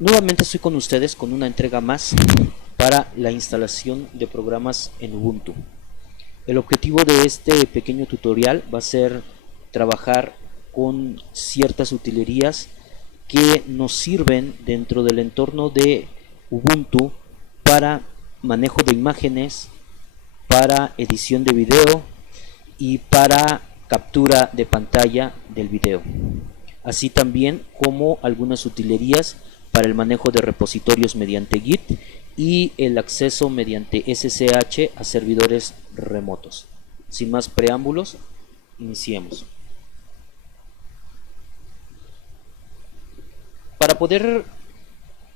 Nuevamente estoy con ustedes con una entrega más para la instalación de programas en Ubuntu. El objetivo de este pequeño tutorial va a ser trabajar con ciertas utilerías que nos sirven dentro del entorno de Ubuntu para manejo de imágenes, para edición de video y para captura de pantalla del video, así también como algunas utilerías para el manejo de repositorios mediante Git y el acceso mediante SSH a servidores remotos. Sin más preámbulos, iniciemos. Para poder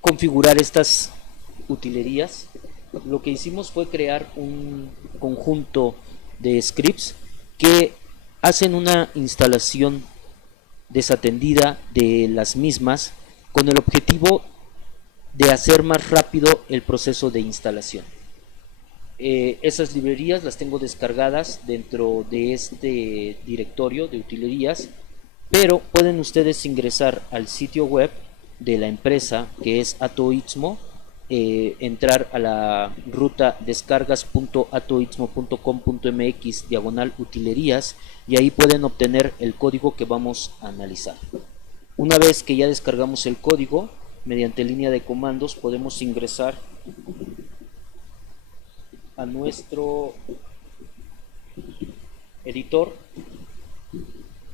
configurar estas utilerías, lo que hicimos fue crear un conjunto de scripts que hacen una instalación desatendida de las mismas con el objetivo de hacer más rápido el proceso de instalación. Esas librerías las tengo descargadas dentro de este directorio de utilerías, pero pueden ustedes ingresar al sitio web de la empresa, que es Atoixmo, entrar a la ruta descargas.atoixmo.com.mx/utilerías y ahí pueden obtener el código que vamos a analizar. Una vez que ya descargamos el código, mediante línea de comandos podemos ingresar a nuestro editor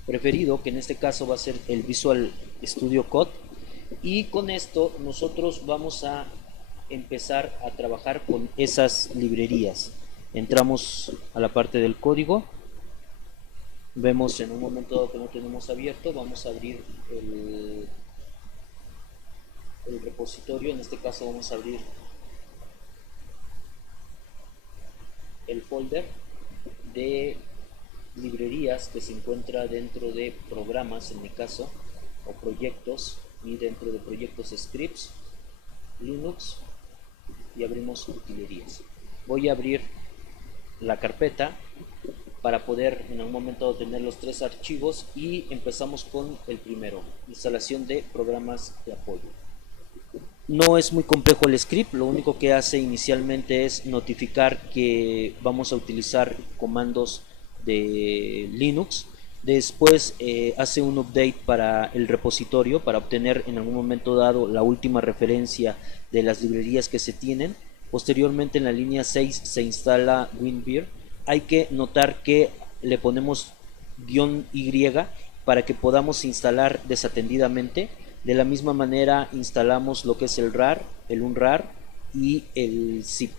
preferido, que en este caso va a ser el Visual Studio Code, y con esto nosotros vamos a empezar a trabajar con esas librerías. Entramos a la parte del código, vemos en un momento dado que no tenemos abierto, vamos a abrir el repositorio. En este caso vamos a abrir el folder de librerías que se encuentra dentro de programas, en mi caso, o proyectos, y dentro de proyectos scripts, Linux, y abrimos utilerías. Voy a abrir la carpeta para poder en algún momento tener los tres archivos y empezamos con el primero, instalación de programas de apoyo. No es muy complejo el script, lo único que hace inicialmente es notificar que vamos a utilizar comandos de Linux. Después hace un update para el repositorio para obtener en algún momento dado la última referencia de las librerías que se tienen. Posteriormente en la línea 6 se instala WinBeer. Hay que notar que le ponemos "-y" para que podamos instalar desatendidamente. De la misma manera instalamos lo que es el RAR, el UNRAR y el zip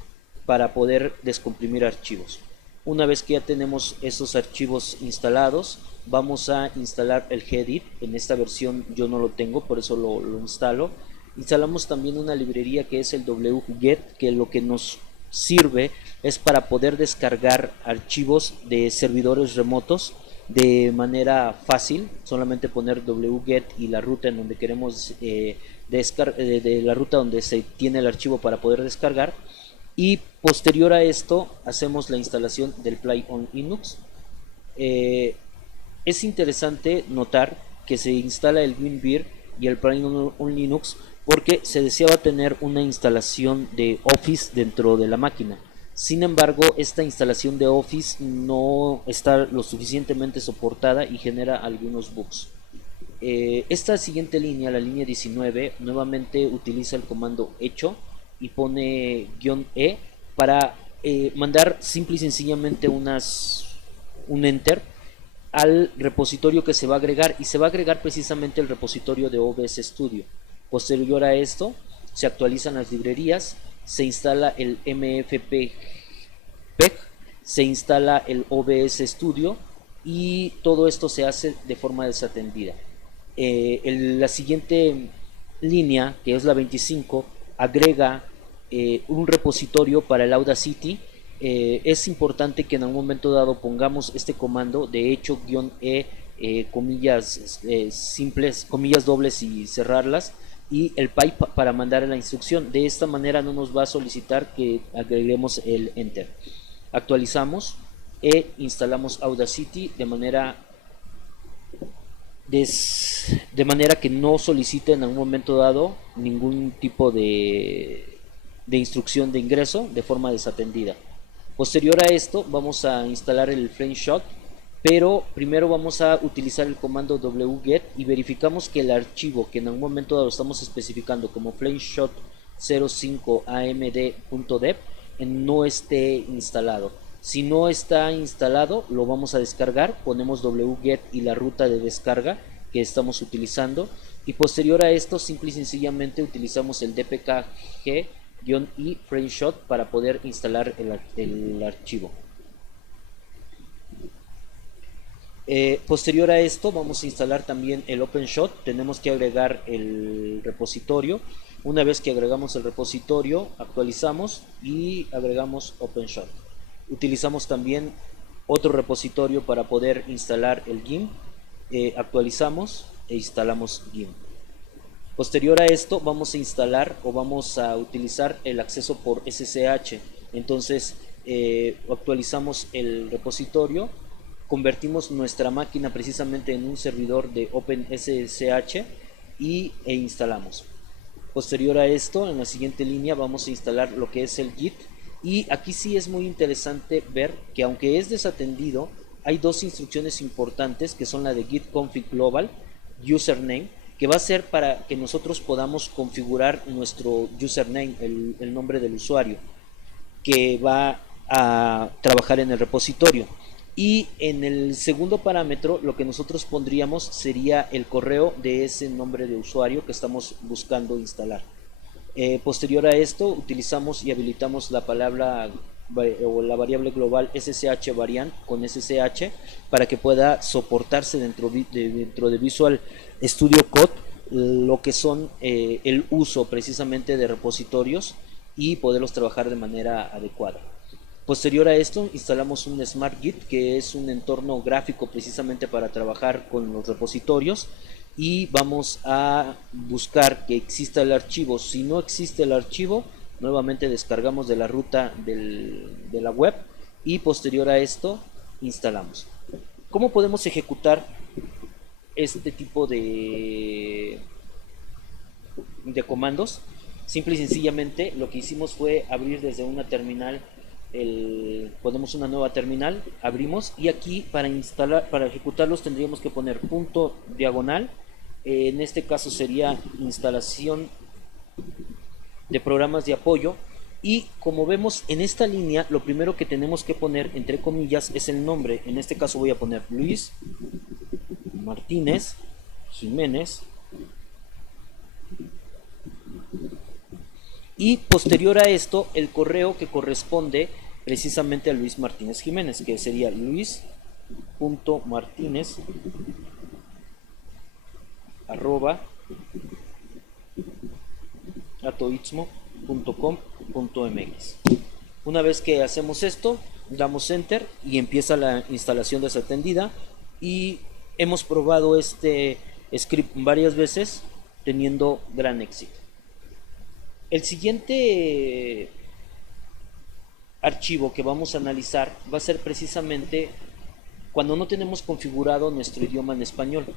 para poder descomprimir archivos. Una vez que ya tenemos esos archivos instalados, vamos a instalar el Gedit. En esta versión yo no lo tengo, por eso lo instalo. Instalamos también una librería que es el wget, que lo que nos sirve es para poder descargar archivos de servidores remotos de manera fácil. Solamente poner wget y la ruta en donde queremos de la ruta donde se tiene el archivo para poder descargar, y posterior a esto hacemos la instalación del Play on Linux. Es interesante notar que se instala el WinBeer y el Play on Linux porque se deseaba tener una instalación de Office dentro de la máquina. Sin embargo, esta instalación de Office no está lo suficientemente soportada y genera algunos bugs. Esta siguiente línea, la línea 19, nuevamente utiliza el comando hecho y pone "-e" para mandar simple y sencillamente un enter al repositorio que se va a agregar, y se va a agregar precisamente el repositorio de OBS Studio. Posterior a esto se actualizan las librerías, se instala el mfpeg, se instala el OBS Studio, y todo esto se hace de forma desatendida. La siguiente línea, que es la 25, agrega un repositorio para el Audacity. Es importante que en algún momento dado pongamos este comando de hecho "-e", comillas simples, comillas dobles y cerrarlas, y el pipe para mandar la instrucción. De esta manera no nos va a solicitar que agreguemos el enter. Actualizamos e instalamos Audacity de manera de manera que no solicite en algún momento dado ningún tipo de instrucción de ingreso de forma desatendida. Posterior a esto vamos a instalar el FlameShot, pero primero vamos a utilizar el comando wget y verificamos que el archivo que en algún momento dado estamos especificando como FlameShot 05amd.deb no esté instalado. Si no está instalado, lo vamos a descargar, ponemos wget y la ruta de descarga que estamos utilizando, y posterior a esto simple y sencillamente utilizamos el dpkg-i FlameShot para poder instalar el archivo. Posterior a esto vamos a instalar también el OpenShot. Tenemos que agregar el repositorio. Una vez que agregamos el repositorio, actualizamos y agregamos OpenShot. Utilizamos también otro repositorio para poder instalar el GIMP. Actualizamos e instalamos GIMP. Posterior a esto vamos a instalar o vamos a utilizar el acceso por SSH. Entonces actualizamos el repositorio, convertimos nuestra máquina precisamente en un servidor de OpenSSH e instalamos. Posterior a esto, en la siguiente línea vamos a instalar lo que es el Git, y aquí sí es muy interesante ver que aunque es desatendido, hay dos instrucciones importantes que son la de git config global username, que va a ser para que nosotros podamos configurar nuestro username, el nombre del usuario que va a trabajar en el repositorio. Y en el segundo parámetro lo que nosotros pondríamos sería el correo de ese nombre de usuario que estamos buscando instalar. Posterior a esto utilizamos y habilitamos la palabra o la variable global ssh variant con ssh para que pueda soportarse dentro de Visual Studio Code lo que son el uso precisamente de repositorios y poderlos trabajar de manera adecuada. Posterior a esto instalamos un SmartGit, que es un entorno gráfico precisamente para trabajar con los repositorios, y vamos a buscar que exista el archivo. Si no existe el archivo, nuevamente descargamos de la ruta de la web y posterior a esto instalamos. ¿Cómo podemos ejecutar este tipo de comandos? Simple y sencillamente lo que hicimos fue abrir desde una terminal, ponemos una nueva terminal, abrimos, y aquí para ejecutarlos tendríamos que poner punto diagonal, en este caso sería instalación de programas de apoyo, y como vemos en esta línea lo primero que tenemos que poner entre comillas es el nombre. En este caso voy a poner Luis Martínez Jiménez, y posterior a esto el correo que corresponde precisamente a Luis Martínez Jiménez, que sería luis.martinez@atoizmo.com.mx. Una vez que hacemos esto, damos enter y empieza la instalación desatendida, y hemos probado este script varias veces teniendo gran éxito. El siguiente archivo que vamos a analizar va a ser precisamente cuando no tenemos configurado nuestro idioma en español.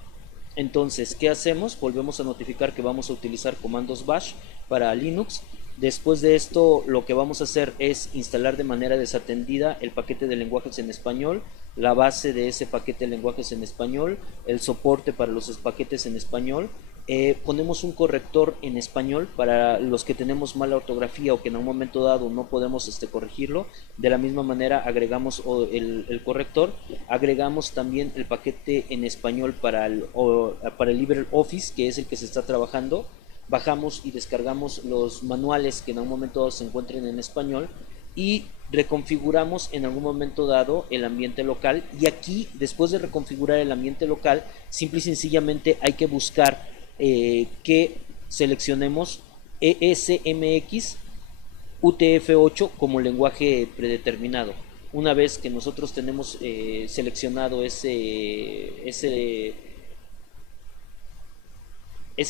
Entonces, ¿qué hacemos? Volvemos a notificar que vamos a utilizar comandos bash para Linux. Después de esto, lo que vamos a hacer es instalar de manera desatendida el paquete de lenguajes en español, la base de ese paquete de lenguajes en español, el soporte para los paquetes en español. Ponemos un corrector en español para los que tenemos mala ortografía o que en un momento dado no podemos corregirlo. De la misma manera agregamos el corrector, agregamos también el paquete en español para el LibreOffice, que es el que se está trabajando. Bajamos y descargamos los manuales que en algún momento dado se encuentren en español, y reconfiguramos en algún momento dado el ambiente local. Y aquí, después de reconfigurar el ambiente local, simple y sencillamente hay que buscar que seleccionemos ESMX UTF-8 como lenguaje predeterminado. Una vez que nosotros tenemos seleccionado ese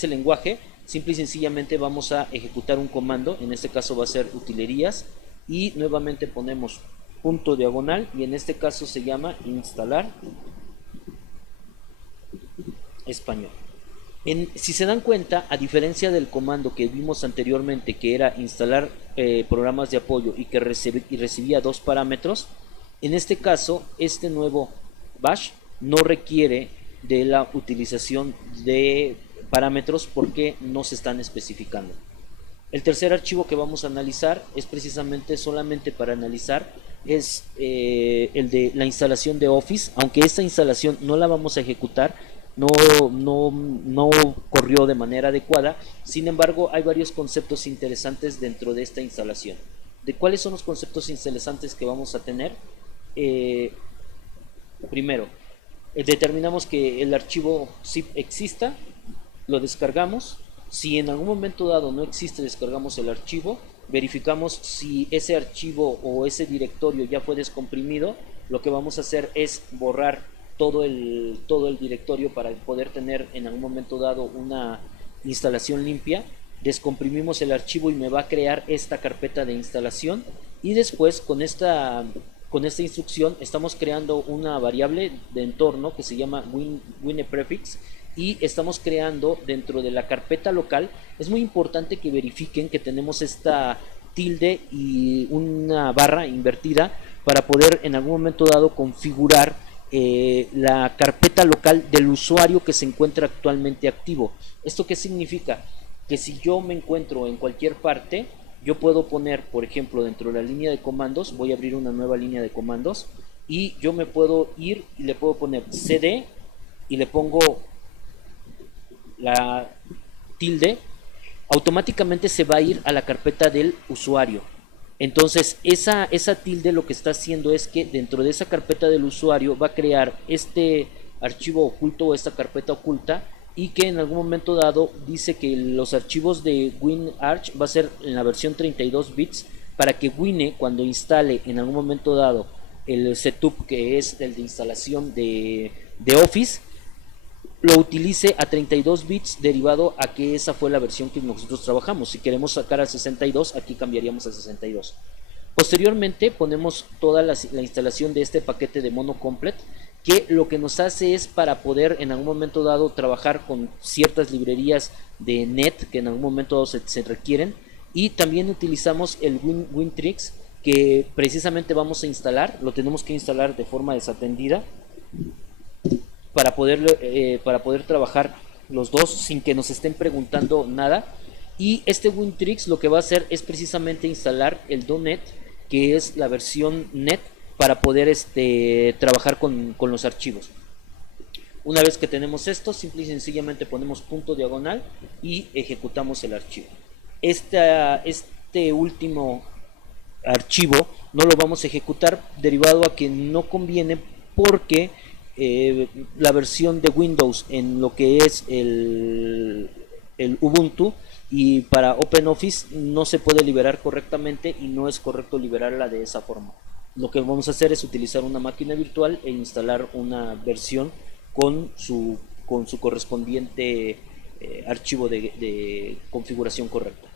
lenguaje, simple y sencillamente vamos a ejecutar un comando. En este caso va a ser utilerías, y nuevamente ponemos punto diagonal, y en este caso se llama instalar español. Si se dan cuenta, a diferencia del comando que vimos anteriormente, que era instalar programas de apoyo y que recibía dos parámetros, en este caso, este nuevo bash no requiere de la utilización de parámetros porque no se están especificando. El tercer archivo que vamos a analizar es precisamente solamente para analizar es el de la instalación de Office, aunque esta instalación no la vamos a ejecutar, no corrió de manera adecuada. Sin embargo, hay varios conceptos interesantes dentro de esta instalación. ¿De cuáles son los conceptos interesantes que vamos a tener? Primero, determinamos que el archivo zip exista, lo descargamos. Si en algún momento dado no existe, descargamos el archivo, verificamos si ese archivo o ese directorio ya fue descomprimido. Lo que vamos a hacer es borrar todo el directorio para poder tener en algún momento dado una instalación limpia. Descomprimimos el archivo y me va a crear esta carpeta de instalación, y después con esta instrucción estamos creando una variable de entorno que se llama WinPrefix, y estamos creando dentro de la carpeta local. Es muy importante que verifiquen que tenemos esta tilde y una barra invertida para poder en algún momento dado configurar la carpeta local del usuario que se encuentra actualmente activo. ¿Esto qué significa? Que si yo me encuentro en cualquier parte, yo puedo poner, por ejemplo, dentro de la línea de comandos, voy a abrir una nueva línea de comandos, y yo me puedo ir y le puedo poner cd y le pongo la tilde, automáticamente se va a ir a la carpeta del usuario. Entonces esa tilde lo que está haciendo es que dentro de esa carpeta del usuario va a crear este archivo oculto o esta carpeta oculta, y que en algún momento dado dice que los archivos de WinArch va a ser en la versión 32 bits, para que Wine, cuando instale en algún momento dado el setup que es el de instalación de Office, lo utilice a 32 bits, derivado a que esa fue la versión que nosotros trabajamos. Si queremos sacar a 62, aquí cambiaríamos a 62. Posteriormente ponemos toda la instalación de este paquete de monocomplete, que lo que nos hace es para poder en algún momento dado trabajar con ciertas librerías de net que en algún momento dado se requieren, y también utilizamos el Wintrix, que precisamente vamos a instalar, lo tenemos que instalar de forma desatendida para poder trabajar los dos sin que nos estén preguntando nada. Y este Wintrix lo que va a hacer es precisamente instalar el .NET, que es la versión net, para poder trabajar con los archivos. Una vez que tenemos esto, simple y sencillamente ponemos punto diagonal y ejecutamos el archivo. Este último archivo no lo vamos a ejecutar, derivado a que no conviene, porque la versión de Windows en lo que es el Ubuntu y para OpenOffice no se puede liberar correctamente, y no es correcto liberarla de esa forma. Lo que vamos a hacer es utilizar una máquina virtual e instalar una versión con su correspondiente archivo de configuración correcta.